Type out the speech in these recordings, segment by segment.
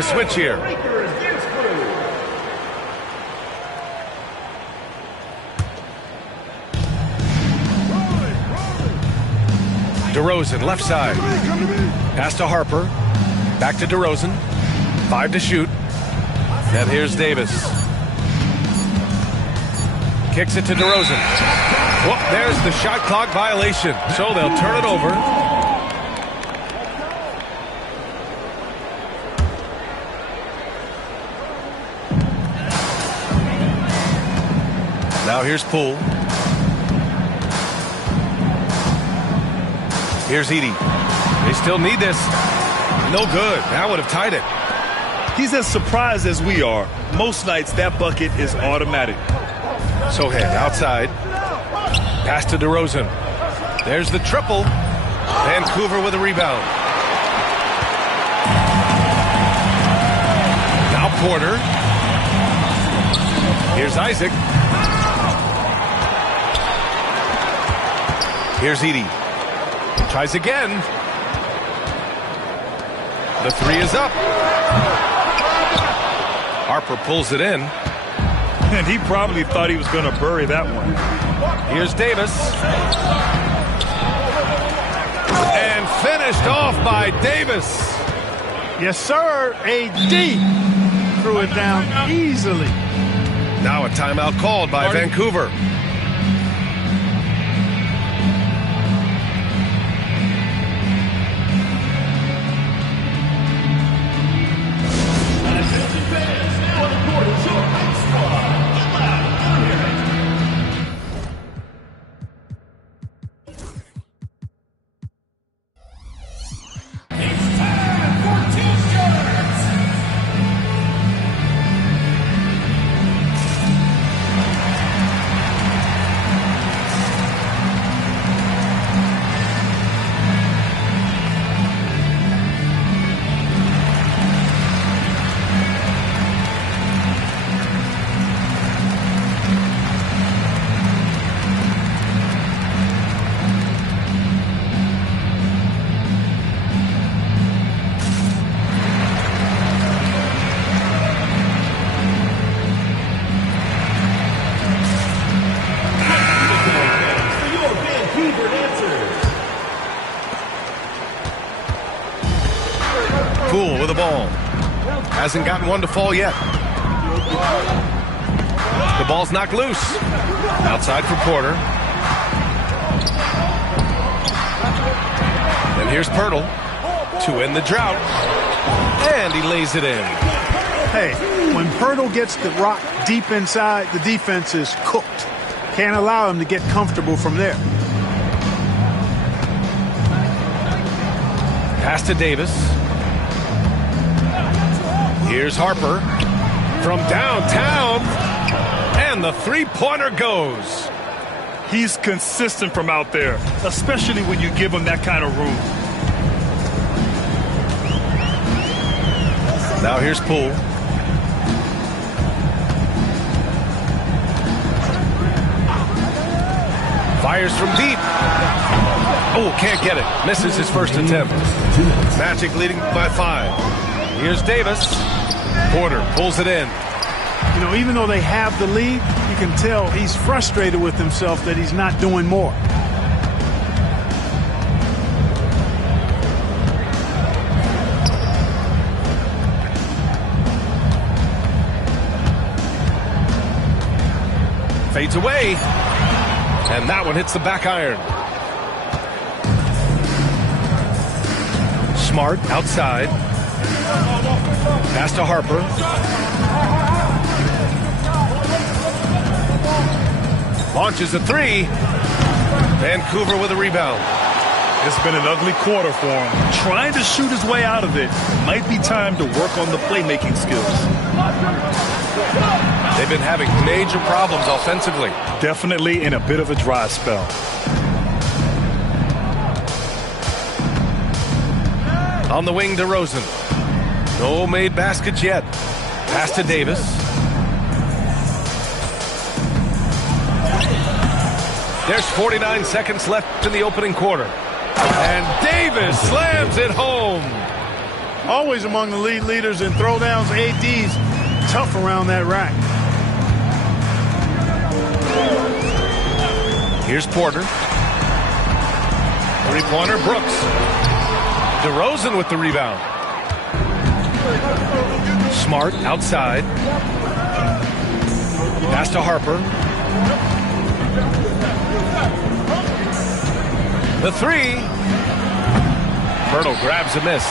to switch here. DeRozan, left side. Pass to Harper. Back to DeRozan. 5 to shoot. And here's Davis. Kicks it to DeRozan. Whoop, there's the shot clock violation. So they'll turn it over. Now here's Poole. Here's Edey. They still need this. No good. That would have tied it. He's as surprised as we are. Most nights that bucket is automatic. Sohan outside. Pass to DeRozan. There's the triple. Vancouver with a rebound. Now Porter. Here's Isaac. Here's Edey. Tries again. The three is up. Harper pulls it in. And he probably thought he was going to bury that one. Here's Davis. And finished off by Davis. Yes, sir. AD threw it down easily. Now a timeout called by Vancouver. Poole with the ball. Hasn't gotten one to fall yet. The ball's knocked loose. Outside for Porter. And here's Pirtle to end the drought. And he lays it in. Hey, when Pirtle gets the rock deep inside, the defense is cooked. Can't allow him to get comfortable from there. Pass to Davis. Here's Harper from downtown, and the three-pointer goes. He's consistent from out there, especially when you give him that kind of room. Now here's Poole. Fires from deep. Oh, can't get it. Misses his first attempt. Magic leading by 5. Here's Davis. Porter pulls it in. You know, even though they have the lead, you can tell he's frustrated with himself that he's not doing more. Fades away. And that one hits the back iron. Smart outside. Pass to Harper. Launches a three. Vancouver with a rebound. It's been an ugly quarter for him. Trying to shoot his way out of it. Might be time to work on the playmaking skills. They've been having major problems offensively. Definitely in a bit of a dry spell. On the wing, DeRozan. No made baskets yet. Pass to Davis. There's 49 seconds left in the opening quarter. And Davis slams it home. Always among the lead leaders in throwdowns. AD's tough around that rack. Here's Porter. Three-pointer, Brooks. DeRozan with the rebound. Smart outside. Pass to Harper. The three. Pirtle grabs a miss.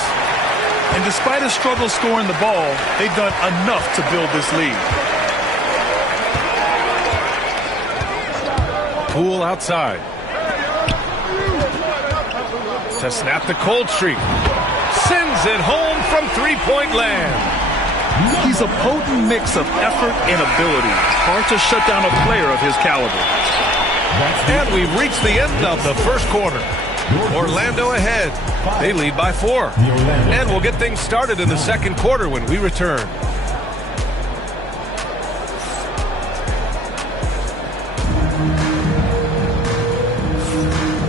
And despite a struggle scoring the ball, they've done enough to build this lead. Poole outside. To snap the cold streak. Sends it home from three-point land. He's a potent mix of effort and ability. Hard to shut down a player of his caliber. And we've reached the end of the first quarter. Orlando ahead. They lead by 4. And we'll get things started in the second quarter when we return.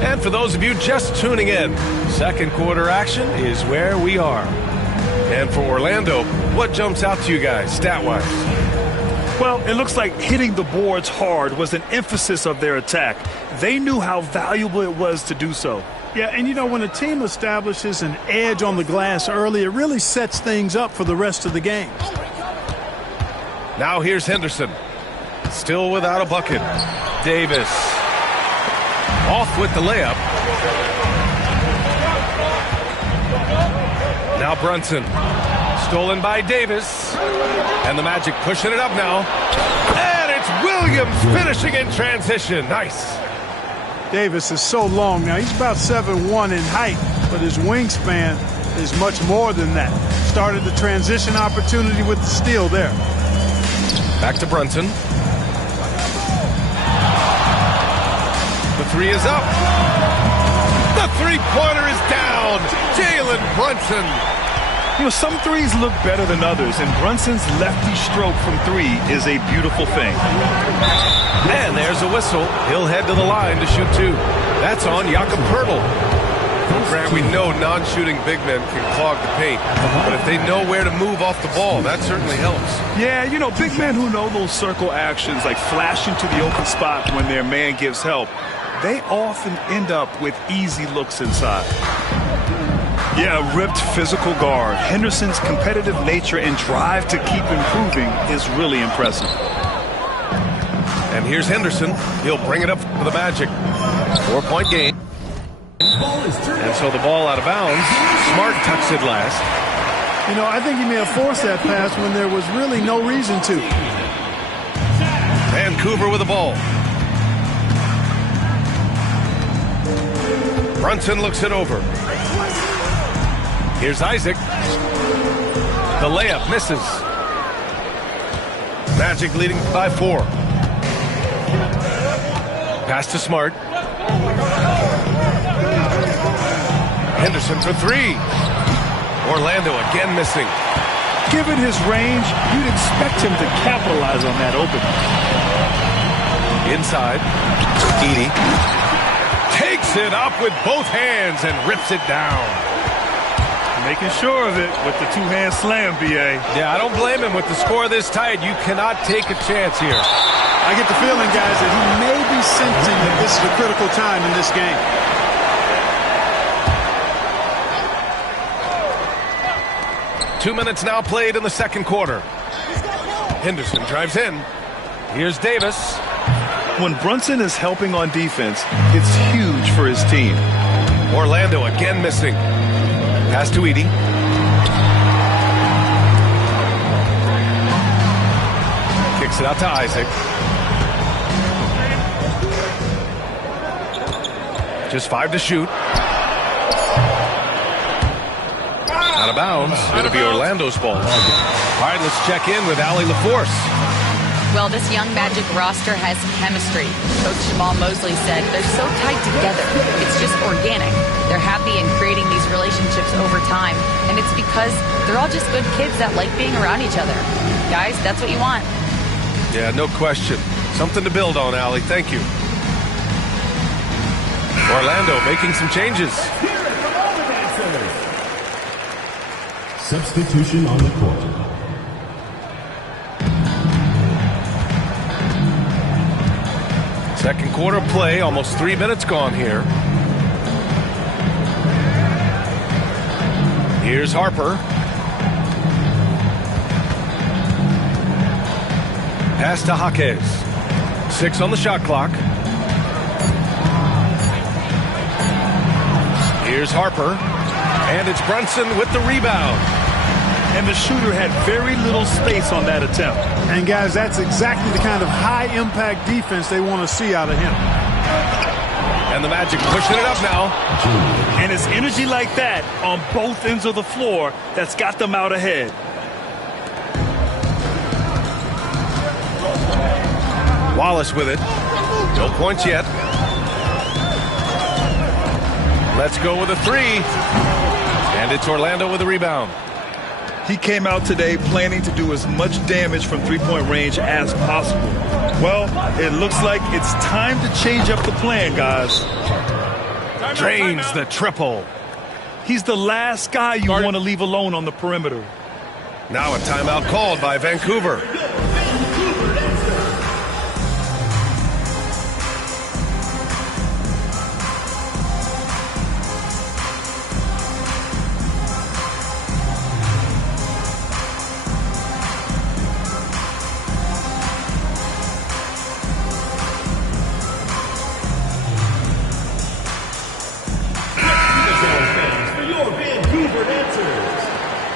And for those of you just tuning in, second quarter action is where we are. And for Orlando, what jumps out to you guys stat-wise? Well, it looks like hitting the boards hard was an emphasis of their attack. They knew how valuable it was to do so. Yeah, and you know, when a team establishes an edge on the glass early, it really sets things up for the rest of the game. Now here's Henderson. Still without a bucket. Davis. Off with the layup. Now Brunson. Stolen by Davis. And the Magic pushing it up now. And it's Williams finishing in transition. Nice. Davis is so long now. He's about 7'1" in height, but his wingspan is much more than that. Started the transition opportunity with the steal there. Back to Brunson. The three is up. The three-pointer is down. Jalen Brunson. You know, some threes look better than others, and Brunson's lefty stroke from three is a beautiful thing. And there's a whistle. He'll head to the line to shoot 2. That's on Jakob Pirtle. Grant, we know non-shooting big men can clog the paint, but if they know where to move off the ball, that certainly helps. Yeah, you know, big men who know those circle actions, like flashing to the open spot when their man gives help, they often end up with easy looks inside. Yeah, a ripped physical guard. Henderson's competitive nature and drive to keep improving is really impressive. And here's Henderson. He'll bring it up for the Magic. 4-point game. And so the ball out of bounds. Smart tucks it last. You know, I think he may have forced that pass when there was really no reason to. Vancouver with the ball. Brunson looks it over. Here's Isaac. The layup misses. Magic leading by 4. Pass to Smart. Henderson for 3. Orlando again missing. Given his range, you'd expect him to capitalize on that opening. Inside. Edey takes it up with both hands and rips it down. Making sure of it with the two-hand slam, B.A. Yeah, I don't blame him. With the score this tight, you cannot take a chance here. I get the feeling, guys, that he may be sensing that this is a critical time in this game. Two minutes now played in the second quarter. Henderson drives in. Here's Davis. When Brunson is helping on defense, it's huge for his team. Orlando again missing. Pass to Edey. Kicks it out to Isaac. Just 5 to shoot. Out of bounds. It'll be Orlando's ball. All right, let's check in with Allie LaForce. Well, this young Magic roster has chemistry. Coach Jamal Mosley said they're so tight together. It's just organic. They're happy in creating these relationships over time. And it's because they're all just good kids that like being around each other. Guys, that's what you want. Yeah, no question. Something to build on, Allie. Thank you. Orlando making some changes. Substitution on the court. Second quarter play, almost 3 minutes gone here. Here's Harper. Pass to Jaquez. 6 on the shot clock. Here's Harper. And it's Brunson with the rebound. And the shooter had very little space on that attempt. And guys, that's exactly the kind of high-impact defense they want to see out of him. And the Magic pushing it up now. And it's energy like that on both ends of the floor that's got them out ahead. Wallace with it. No points yet. Let's go with a 3. And it's Orlando with the rebound. He came out today planning to do as much damage from three-point range as possible. Well, it looks like it's time to change up the plan, guys. Drains the triple. He's the last guy you want to leave alone on the perimeter. Now a timeout called by Vancouver.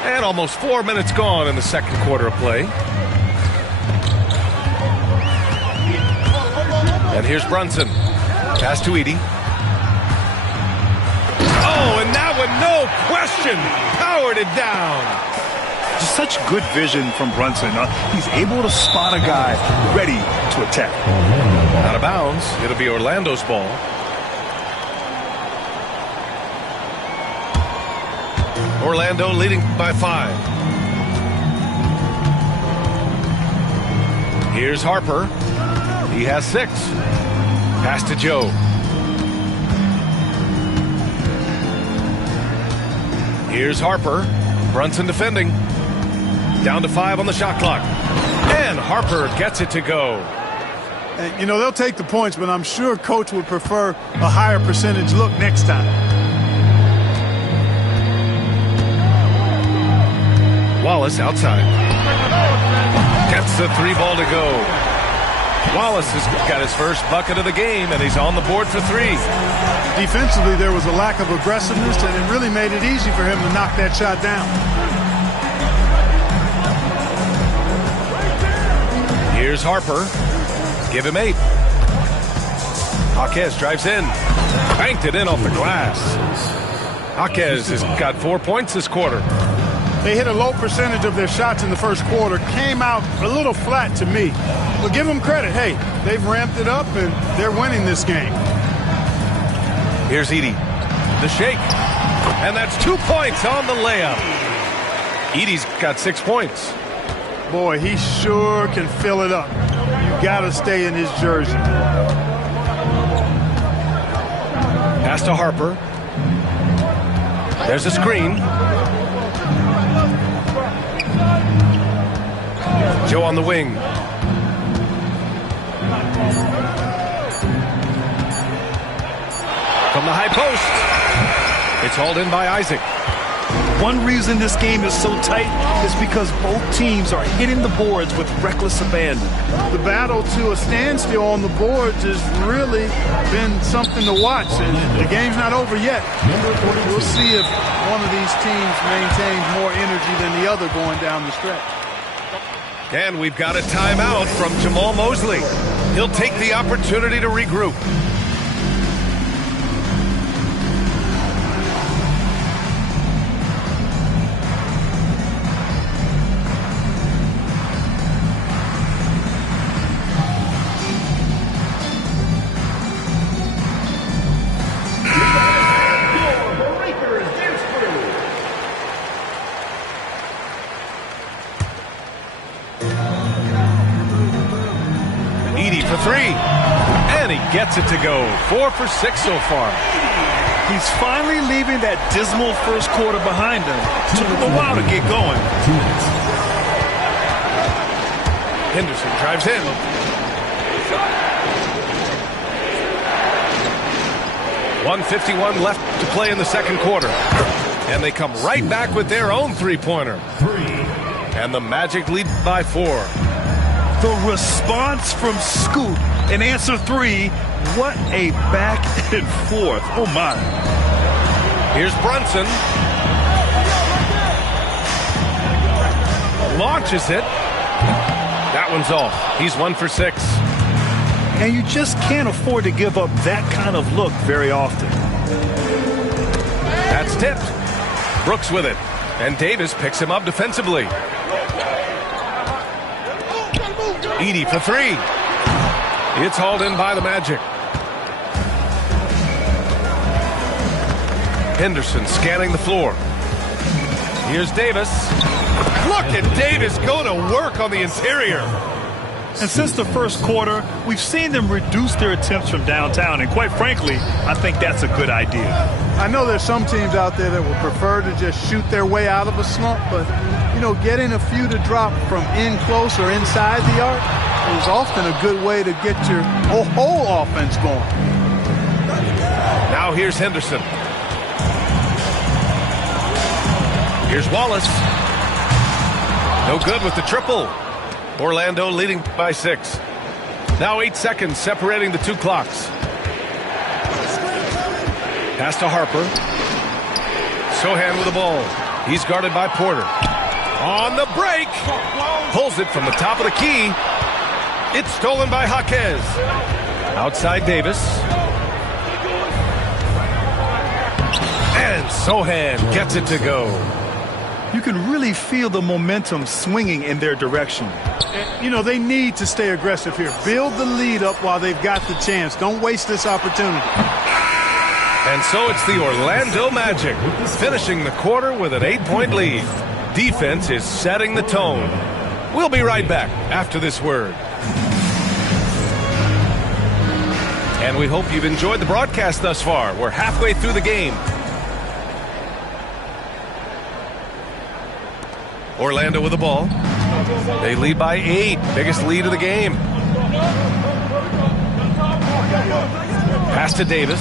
And almost 4 minutes gone in the second quarter of play. And here's Brunson. Pass to Edey. Oh, and that one, no question, powered it down. Just such good vision from Brunson. He's able to spot a guy ready to attack. Out of bounds. It'll be Orlando's ball. Orlando leading by 5. Here's Harper. He has 6. Pass to Joe. Here's Harper. Brunson defending. Down to 5 on the shot clock. And Harper gets it to go. And, you know, they'll take the points, but I'm sure Coach would prefer a higher percentage look next time. Wallace outside. Gets the 3 ball to go. Wallace has got his first bucket of the game, and he's on the board for 3. Defensively, there was a lack of aggressiveness, and it really made it easy for him to knock that shot down. Here's Harper. Give him 8. Jaquez drives in. Banked it in off the glass. Jaquez has got 4 points this quarter. They hit a low percentage of their shots in the first quarter. Came out a little flat to me. But give them credit. Hey, they've ramped it up, and they're winning this game. Here's Edey. The shake. And that's 2 points on the layup. Edey's got 6 points. Boy, he sure can fill it up. You got to stay in his jersey. Pass to Harper. There's a screen. Joe on the wing. From the high post. It's hauled in by Isaac. One reason this game is so tight is because both teams are hitting the boards with reckless abandon. The battle to a standstill on the boards has really been something to watch, and the game's not over yet. We'll see if one of these teams maintains more energy than the other going down the stretch. And we've got a timeout from Jamal Mosley. He'll take the opportunity to regroup. Edey for 3. And he gets it to go. 4 for 6 so far. He's finally leaving that dismal first quarter behind him. Took him a while to get going. Henderson drives in. .151 left to play in the second quarter. And they come right back with their own three-pointer. And the Magic lead by 4. The response from Scoot in answer 3. What a back and forth. Oh, my. Here's Brunson. Launches it. That one's off. He's 1 for 6. And you just can't afford to give up that kind of look very often. That's tipped. Brooks with it. And Davis picks him up defensively. Edey for 3. It's hauled in by the Magic. Henderson scanning the floor. Here's Davis. Look at Davis going to work on the interior. And since the first quarter, we've seen them reduce their attempts from downtown. And quite frankly, I think that's a good idea. I know there's some teams out there that would prefer to just shoot their way out of a slump, but, you know, getting a few to drop from in close or inside the arc is often a good way to get your whole offense going. Now here's Henderson. Here's Wallace. No good with the triple. Orlando leading by 6. Now 8 seconds separating the two clocks. Pass to Harper. Sohan with the ball. He's guarded by Porter. On the break. Pulls it from the top of the key. It's stolen by Jaquez. Outside Davis. And Sohan gets it to go. You can really feel the momentum swinging in their direction. You know, they need to stay aggressive here. Build the lead up while they've got the chance. Don't waste this opportunity. And so it's the Orlando Magic finishing the quarter with an 8-point lead. Defense is setting the tone. We'll be right back after this word. And we hope you've enjoyed the broadcast thus far. We're halfway through the game. Orlando with the ball. They lead by 8. Biggest lead of the game. Pass to Davis.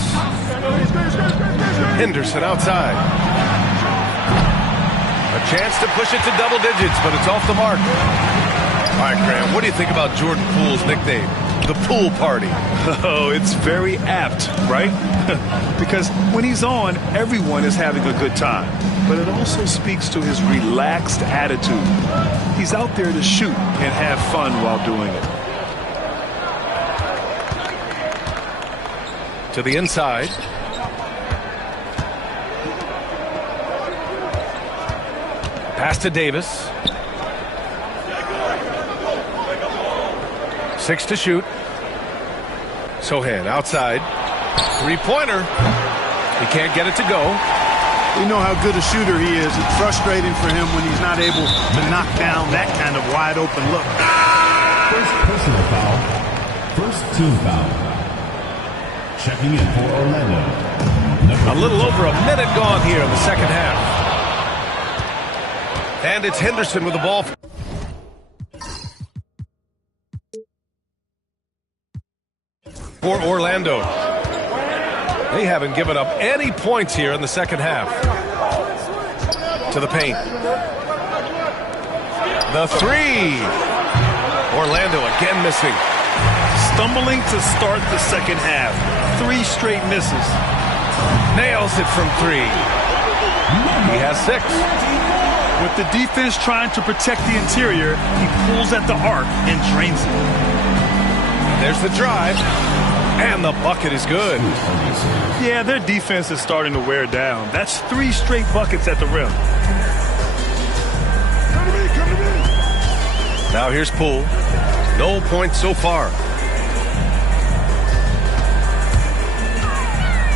Henderson outside. A chance to push it to double digits, but it's off the mark. All right, Graham, what do you think about Jordan Poole's nickname? The Pool Party. Oh, it's very apt, right? Because when he's on, everyone is having a good time. But it also speaks to his relaxed attitude. He's out there to shoot and have fun while doing it. To the inside. Pass to Davis. 6 to shoot. Sohan outside. Three-pointer. He can't get it to go. We know how good a shooter he is. It's frustrating for him when he's not able to knock down that kind of wide open look. First personal foul. First team foul. Checking in for Orlando. A little over a minute gone here in the second half. And it's Henderson with the ball. For Orlando. They haven't given up any points here in the second half. To the paint. The 3. Orlando again missing. Stumbling to start the second half. 3 straight misses. Nails it from 3. He has 6. With the defense trying to protect the interior, he pulls at the arc and drains it. There's the drive. And the bucket is good. Yeah, their defense is starting to wear down. That's 3 straight buckets at the rim. Now here's Poole. No points so far.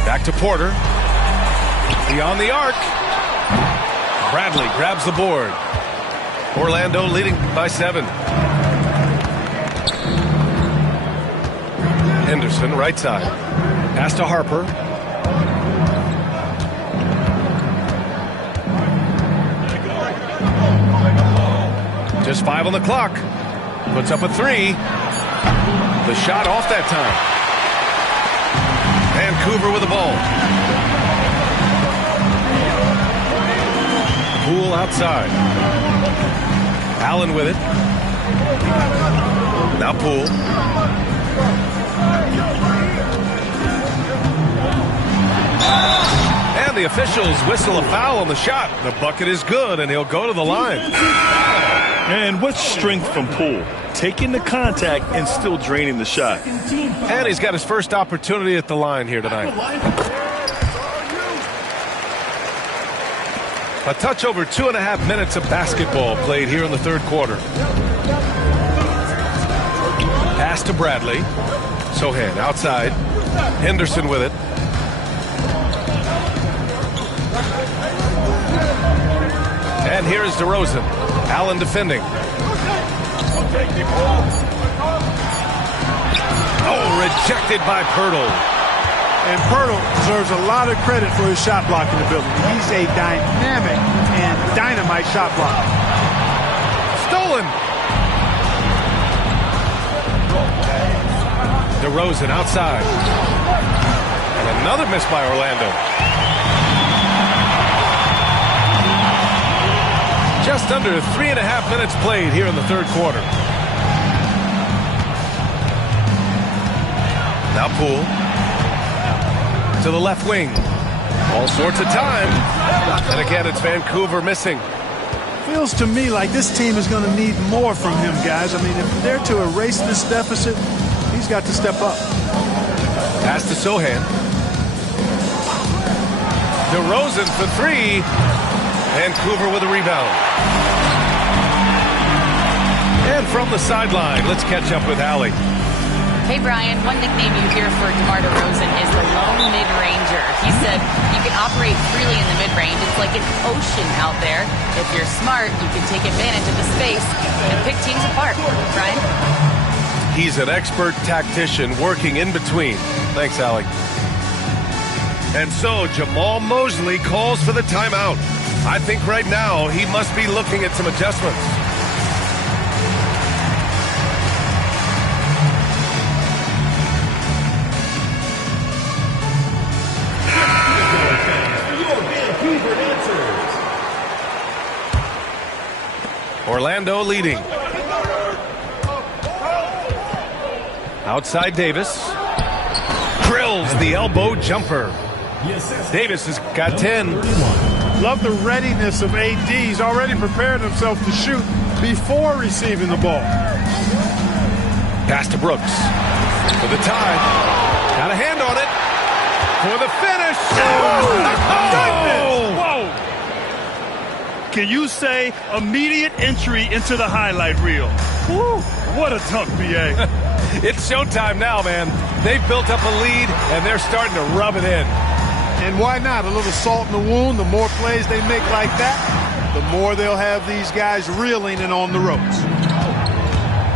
Back to Porter. Beyond the arc. Bradley grabs the board. Orlando leading by 7. Henderson, right side. Pass to Harper. Just 5 on the clock. Puts up a 3. The shot off that time. Vancouver with the ball. Poole outside. Allen with it. Now Poole. And the officials whistle a foul on the shot. The bucket is good, and he'll go to the line. And what strength from Poole. Taking the contact and still draining the shot. And he's got his first opportunity at the line here tonight. A touch over 2.5 minutes of basketball played here in the third quarter. Pass to Bradley. Sohan outside. Henderson with it. And here is DeRozan. Allen defending. Oh, rejected by Pirtle. And Pirtle deserves a lot of credit for his shot blocking ability. He's a dynamic and dynamite shot blocker. Stolen. DeRozan outside. And another miss by Orlando. Just under 3.5 minutes played here in the third quarter. Now Poole to the left wing. All sorts of time. And again, it's Vancouver missing. Feels to me like this team is going to need more from him, guys. I mean, if they're to erase this deficit, he's got to step up. Pass to Sohan. DeRozan for 3. Vancouver with a rebound. And from the sideline, let's catch up with Allie. Hey, Brian, one nickname you hear for DeMar DeRozan is the lone mid-ranger. He said you can operate freely in the mid-range. It's like an ocean out there. If you're smart, you can take advantage of the space and pick teams apart. Brian? He's an expert tactician working in between. Thanks, Allie. And so Jamal Mosley calls for the timeout. I think right now he must be looking at some adjustments. Orlando leading. Outside Davis. Drills the elbow jumper. Davis has got 10. Love the readiness of AD. He's already prepared himself to shoot before receiving the ball. Pass to Brooks. For the tie. Got a hand on it. For the finish. Oh! Whoa! Can you say immediate entry into the highlight reel? Woo! What a dunk, B.A. It's showtime now, man. They've built up a lead, and they're starting to rub it in. And why not? A little salt in the wound. The more plays they make like that, the more they'll have these guys reeling and on the ropes.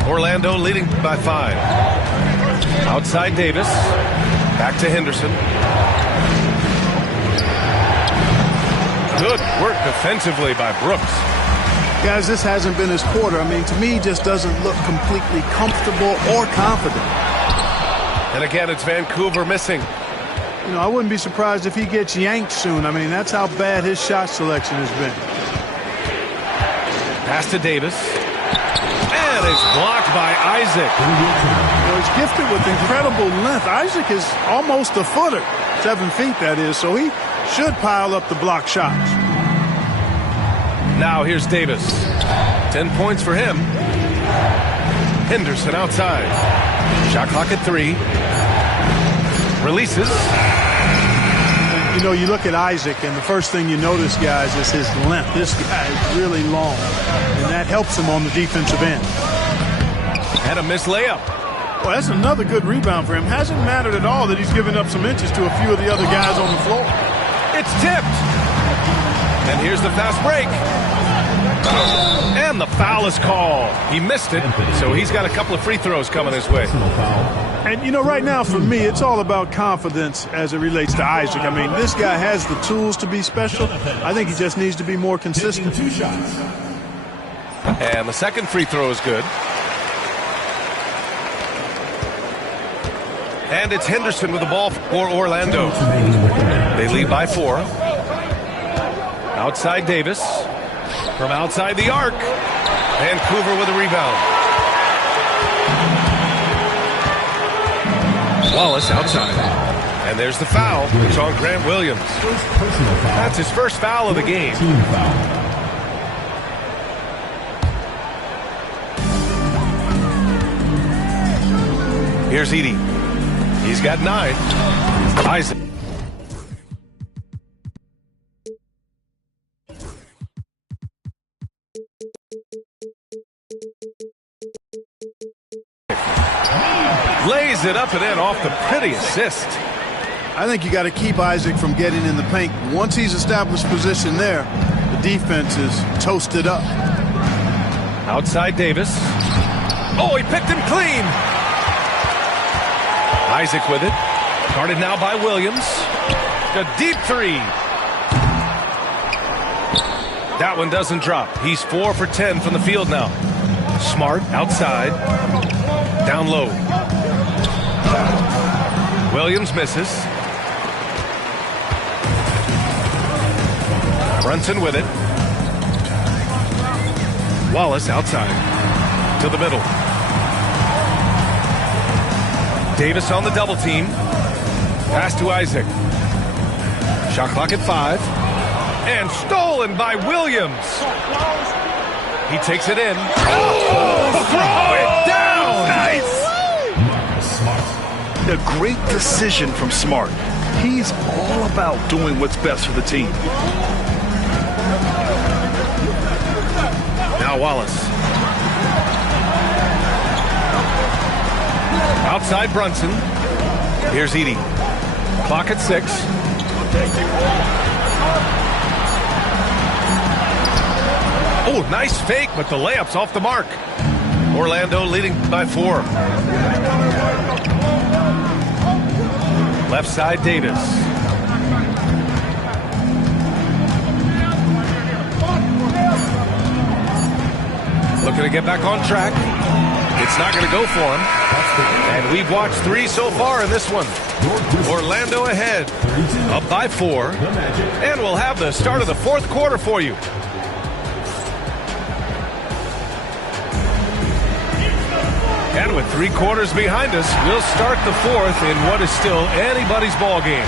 Orlando leading by 5. Outside Davis. Back to Henderson. Good work defensively by Brooks. Guys, this hasn't been his quarter. I mean, to me, he just doesn't look completely comfortable or confident. And again, it's Vancouver missing. You know, I wouldn't be surprised if he gets yanked soon. I mean, that's how bad his shot selection has been. Pass to Davis. And it's blocked by Isaac. You know, he's gifted with incredible length. Isaac is almost a footer. 7 feet, that is. So he should pile up the block shots. Now here's Davis. 10 points for him. Henderson outside. Shot clock at 3. Releases. You know, you look at Isaac, and the first thing you notice, guys, is his length. This guy is really long, and that helps him on the defensive end. And a missed layup. Well, that's another good rebound for him. Hasn't mattered at all that he's given up some inches to a few of the other guys on the floor. It's tipped. And here's the fast break. And the foul is called. He missed it, so he's got a couple of free throws coming his way. And, you know, right now for me, it's all about confidence as it relates to Isaac. I mean, this guy has the tools to be special. I think he just needs to be more consistent. And the second free throw is good. And it's Henderson with the ball for Orlando. They lead by 4. Outside Davis. From outside the arc. Vancouver with a rebound. Wallace outside. And there's the foul. It's on Grant Williams. That's his first foul of the game. Here's Edey. He's got 9. Isaac. Lays it up and in off the pretty assist. I think you got to keep Isaac from getting in the paint. Once he's established position there, the defense is toasted up. Outside Davis. Oh, he picked him clean. Isaac with it. Guarded now by Williams. A deep 3. That one doesn't drop. He's 4 for 10 from the field now. Smart outside. Down low. Williams misses. Brunson with it. Wallace outside. To the middle. Davis on the double team. Pass to Isaac. Shot clock at 5. And stolen by Williams. He takes it in. Oh, throw it down! Nice! A great decision from Smart. He's all about doing what's best for the team. Now Wallace. Outside Brunson. Here's Edey. Clock at 6. Oh, nice fake, but the layup's off the mark. Orlando leading by 4. Left side Davis. Looking to get back on track. It's not going to go for him. And we've watched 3 so far in this one. Orlando ahead, up by 4. And we'll have the start of the 4th quarter for you. And with 3 quarters behind us, we'll start the 4th in what is still anybody's ball game.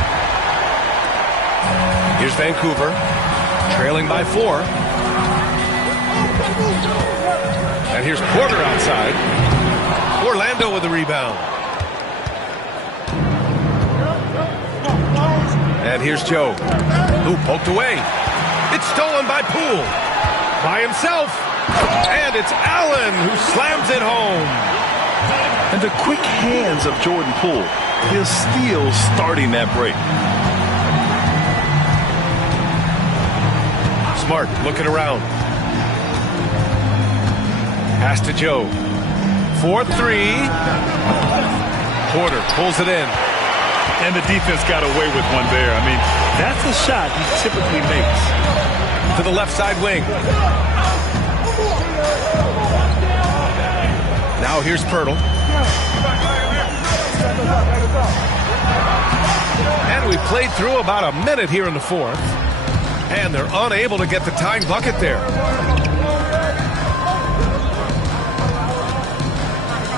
Here's Vancouver, trailing by 4. And here's Porter outside. Orlando with the rebound. And here's Joe, who poked away. It's stolen by Poole. By himself. And it's Allen who slams it home. And the quick hands of Jordan Poole. His steal starting that break. Smart looking around. Pass to Joe. 4-3. Porter pulls it in. And the defense got away with one there. I mean, that's a shot he typically makes. To the left side wing. Now here's Pirtle. And we played through about a minute here in the 4th. And they're unable to get the tying bucket there.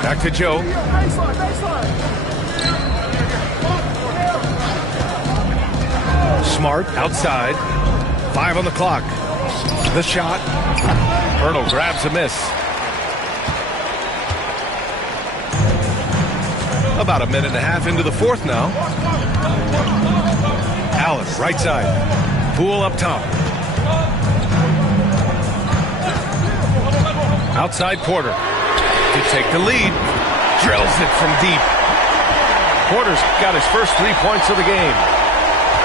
Back to Joe. Smart outside. 5 on the clock. The shot. Pirtle grabs a miss. About a minute and a half into the 4th now. Allen, right side. Poole up top. Outside Porter. To take the lead. Drills it from deep. Porter's got his first 3 points of the game.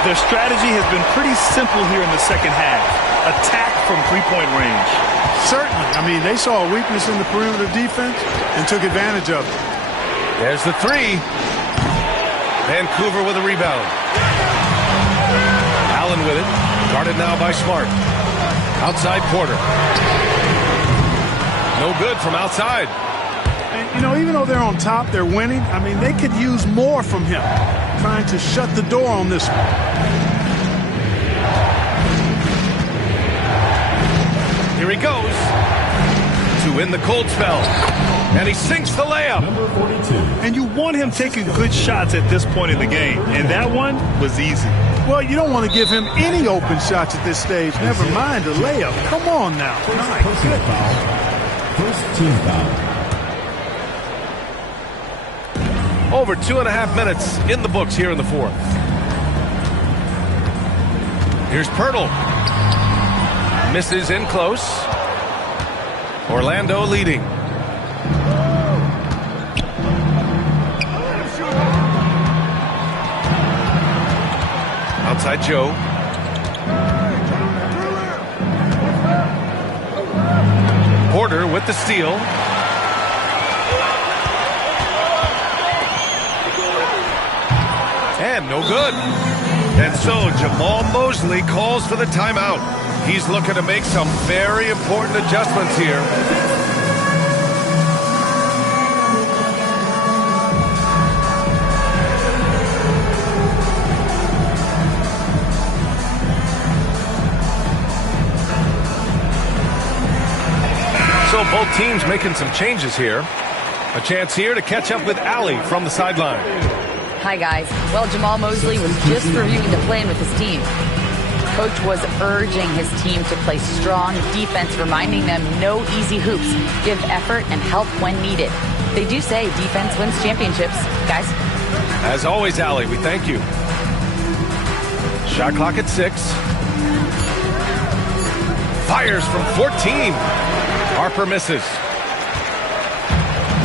Their strategy has been pretty simple here in the second half. Attack from 3-point range. Certainly. I mean, they saw a weakness in the perimeter defense and took advantage of it. There's the 3. Vancouver with a rebound. Allen with it. Guarded now by Smart. Outside Porter. No good from outside. And, you know, even though they're on top, they're winning. I mean, they could use more from him, trying to shut the door on this one. Here he goes to win the cold spell. And he sinks the layup. Number 42. And you want him taking good shots at this point in the game. And that one was easy. Well, you don't want to give him any open shots at this stage. Never mind a layup. Come on now. My Personal foul. First team foul. Over 2.5 minutes in the books here in the fourth. Here's Pirtle. Misses in close. Orlando leading. Outside Joe. Porter with the steal. And no good. And so Jamal Mosley calls for the timeout. He's looking to make some very important adjustments here. So both teams making some changes here. A chance here to catch up with Allie from the sideline. Hi, guys. Well, Jamal Mosley was just reviewing the plan with his team. Coach was urging his team to play strong defense, reminding them no easy hoops, give effort, and help when needed. They do say defense wins championships, guys. As always, Allie, we thank you. Shot clock at 6. Fires from 14. Harper misses.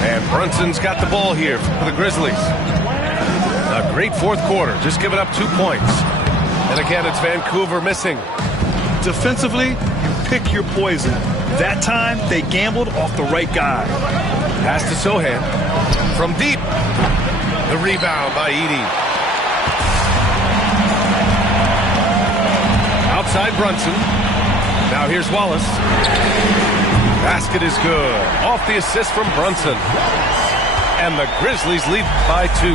And Brunson's got the ball here for the Grizzlies. A great fourth quarter, just giving up 2 points. And again, it's Vancouver missing. Defensively, you pick your poison. That time, they gambled off the right guy. Pass to Sohan. From deep. The rebound by Edey. Outside Brunson. Now here's Wallace. Basket is good. Off the assist from Brunson. And the Grizzlies lead by 2.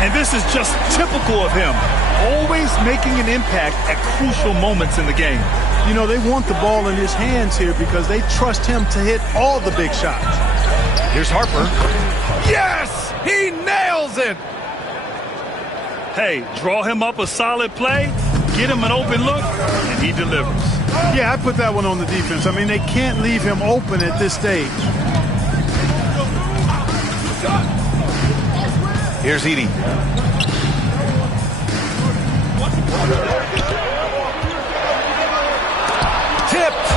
And this is just typical of him. Always making an impact at crucial moments in the game. You know, they want the ball in his hands here because they trust him to hit all the big shots. Here's Harper. Yes! He nails it! Hey, draw him up a solid play, get him an open look, and he delivers. Yeah, I put that one on the defense. I mean, they can't leave him open at this stage. Here's Edey. Tipped.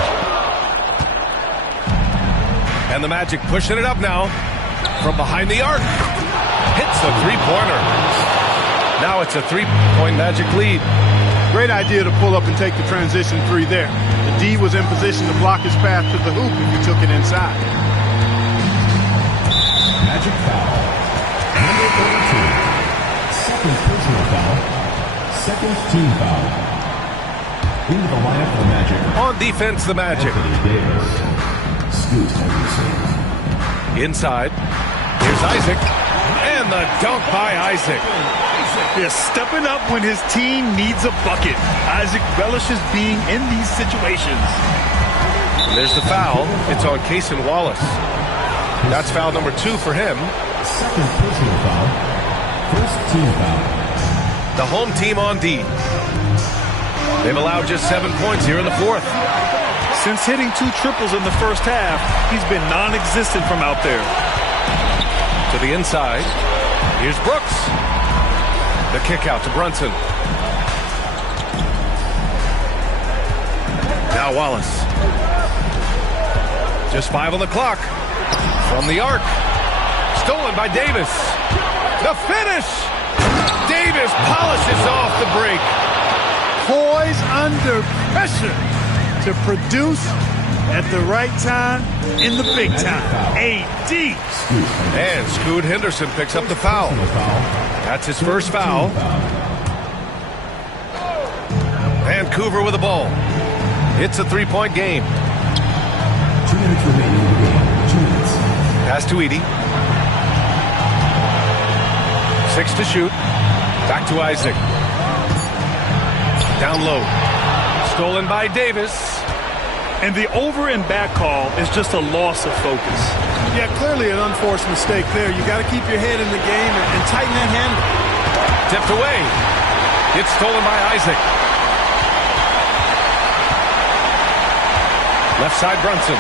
And the Magic pushing it up now from behind the arc. Hits the three-pointer. Now it's a 3-point Magic lead. Great idea to pull up and take the transition 3 there. The D was in position to block his path to the hoop if he took it inside. Magic foul. Number 32. Second personal foul. Second team foul. Into the lineup for the Magic. On defense, the Magic. Anthony Davis. Scoot Henderson. Inside. Here's Isaac. And the dunk by Isaac. They're stepping up when his team needs a bucket. Isaac relishes being in these situations. And there's the foul. It's on Cason Wallace. That's foul number 2 for him. Second personal foul. First team foul. The home team on D. They've allowed just 7 points here in the fourth. Since hitting 2 triples in the first half, he's been non-existent from out there. To the inside. Here's Brooks. The kick out to Brunson. Now Wallace. Just 5 on the clock. From the arc. Stolen by Davis. The finish. Davis polishes off the break. Poise under pressure to produce at the right time in the big time. AD. And Scoot Henderson picks up the foul. That's his first foul. Vancouver with the ball. It's a 3-point game. 2 minutes remaining. Pass to Edie. 6 to shoot. Back to Isaac. Down low. Stolen by Davis. And the over and back call is just a loss of focus. Yeah, clearly an unforced mistake there. You got to keep your head in the game and tighten that handle. Tipped away. It's stolen by Isaac. Left side Brunson.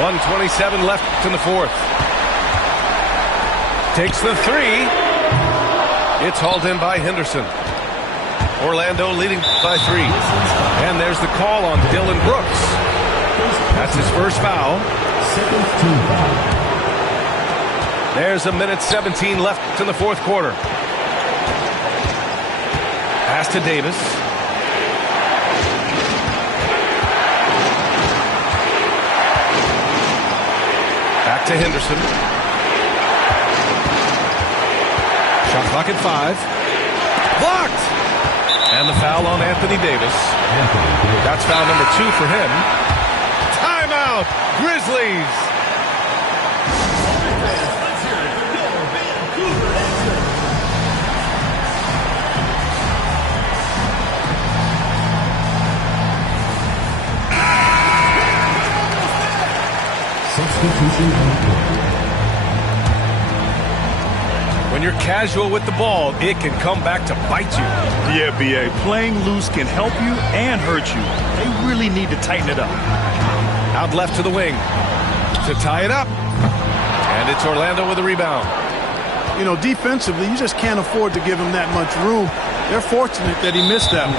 .127 left in the fourth. Takes the three. It's hauled in by Henderson. Orlando leading by 3. And there's the call on Dylan Brooks. That's his first foul. There's a minute 17 left in the fourth quarter. Pass to Davis. Back to Henderson. Shot clock at 5. Blocked! And the foul on Anthony Davis. That's foul number 2 for him. Timeout, Grizzlies. Substitution on the court. When you're casual with the ball, it can come back to bite you. Yeah, B.A. Playing loose can help you and hurt you. They really need to tighten it up. Out left to the wing to tie it up. And it's Orlando with a rebound. You know, defensively, you just can't afford to give him that much room. They're fortunate that he missed that one.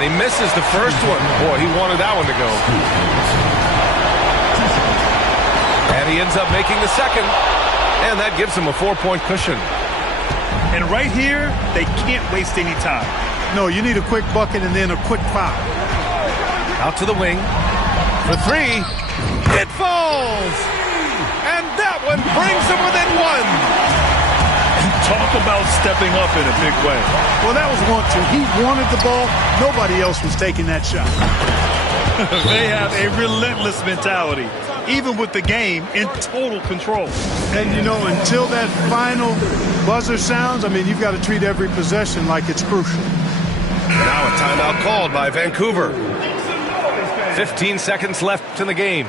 And he misses the first one. Boy, he wanted that one to go. And he ends up making the second. And that gives him a 4-point cushion. And right here, they can't waste any time. No, you need a quick bucket and then a quick foul. Out to the wing. For 3. It falls! And that one brings him within 1. Talk about stepping up in a big way. Well, that was want to. He wanted the ball. Nobody else was taking that shot. They have a relentless mentality, even with the game in total control. And, you know, until that final buzzer sounds, I mean, you've got to treat every possession like it's crucial. Now a timeout called by Vancouver. 15 seconds left in the game.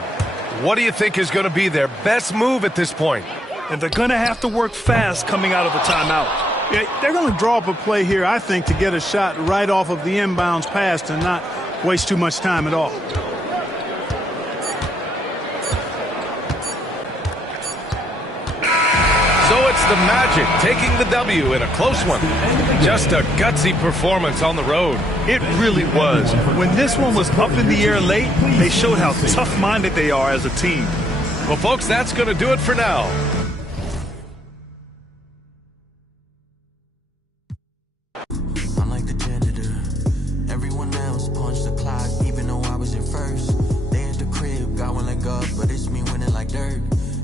What do you think is going to be their best move at this point? And they're going to have to work fast coming out of the timeout. Yeah, they're going to draw up a play here, I think, to get a shot right off of the inbounds pass and not waste too much time at all. So it's the Magic taking the W in a close one. Just a gutsy performance on the road. It really was. When this one was up in the air late, they showed how tough-minded they are as a team. Well, folks, that's going to do it for now.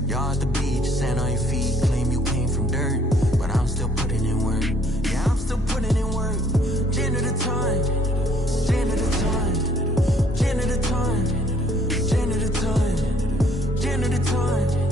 Y'all at the beach, sand on your feet, claim you came from dirt, but I'm still putting in work. Yeah, I'm still putting in work. Gen of the time, gen of the time, gen of the time, gen of the time, gen of the time.